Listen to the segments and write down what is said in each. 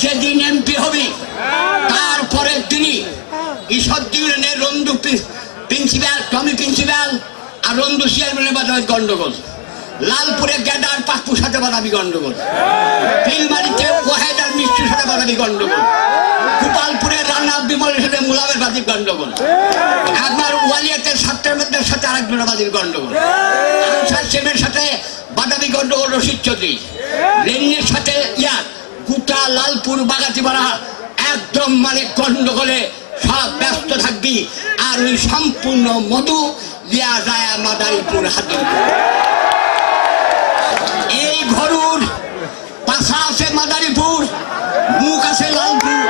যেদিন এমপি হবি তারপরের দিনই ঈশ্বরদী ইউনিয়নের রন্দু প্রিন্সিপাল, টমি প্রিন্সিপাল আর রন্দু চেয়ারম্যানের বাজারে গন্ডগোল, লালপুরে গেডার পাপ্পুর সাথে বাদাবি গন্ডগোল, ফিলমারিতে ওয়াহেদ আর মিষ্টির সাথে বাদাবি গন্ডগোল, গোপালপুরে রানা বিমলের সাথে মুলামের বাজির গন্ডগোল, আপনার ওয়ালিয়াতের সাত্তারমের সাথে আরেকজনের বাজির গন্ডগোল, আনসার সেমের সাথে বাদাবি গন্ডগোল রশিদ চৌধুরী, রেনির সাথে গুটা লালপুর বাগাতিপাড়া একদম মানে গন্ডগোলে সব ব্যস্ত থাকবি। আর ওই সম্পূর্ণ মধু লিয়া যায় মাদারীপুর হাতে। এই গরুর পাশা আছে মাদারীপুর, মুখ আছে লালপুর।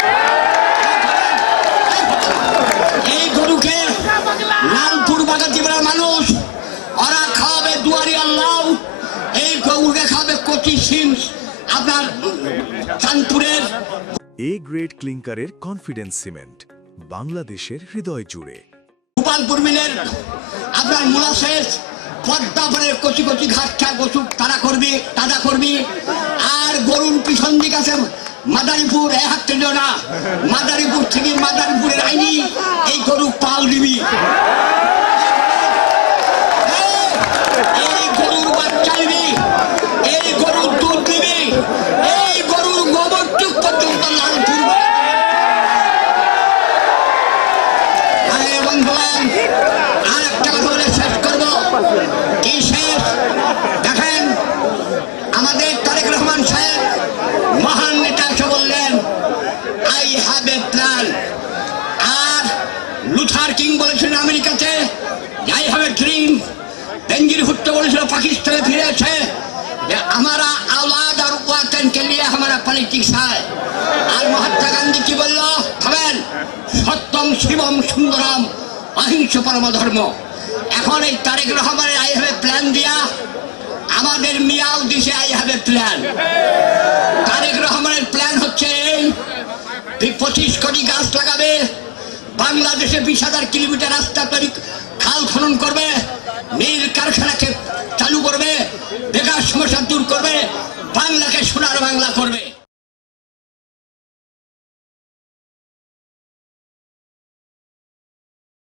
এই গরুকে লালপুর বাগাতিপাড়ার মানুষ ওরা খাওয়াবে দুয়ারি আল্লাহ, এই গরুকে খাওয়াবে কচি সিমস আপনার চাঁদপুরের। এ গ্রেড ক্লিংকারের কনফিডেন্স সিমেন্ট বাংলাদেশের হৃদয় জুড়ে। গোপালপুর মিলের আপনার মোলাসেস পদ্মাপাড়ের কচি কচি ঘাটটা গোসু তারা করবি, তাজা করবি। আর গরুর পিছন দিক আছে মাদারীপুর, হাত না মাদারীপুর থেকে মাদারীপুরের আইনি এই গরু পাল দিবি, এই গরুর বাচ্চা দিবি, এই গরুর দুধ দিবি, এই গরুর গোবর টুক পর্যন্ত লালপুর। আর একটা কথা বলে শেষ করবো, কি শেষ দেখেন আমাদের তারেক রহমান সাহেব মহান নেতা এসে বললেন আই হ্যাভ এ প্ল্যান। আর লুথার কিং বলেছিলেন আমেরিকাতে I have a dream. Benazir Bhutto বলেছিল পাকিস্তানে ফিরে এসে हमारा औलाद और वतन के लिए हमारा पॉलिटिक्स है। আর মহাত্মা গান্ধী কি বলল ভাবেন, সত্যম শিবম সুন্দরম অহিংস পরম ধর্ম। এখন এই তারেক রহমানের আই হ্যাভ এ প্ল্যান দিয়া আমাদের মিয়াও দিছে I have a plan. Tarek রহমানের প্ল্যান হচ্ছে এই 25 কোটি গাছ লাগাবে, বাংলাদেশে 20,000 কিলোমিটার রাস্তা তৈরি, খাল খনন করবে, নীল কারখানাকে চালু করবে, বেকার সমস্যা দূর করবে, বাংলাকে সোনার বাংলা করবে।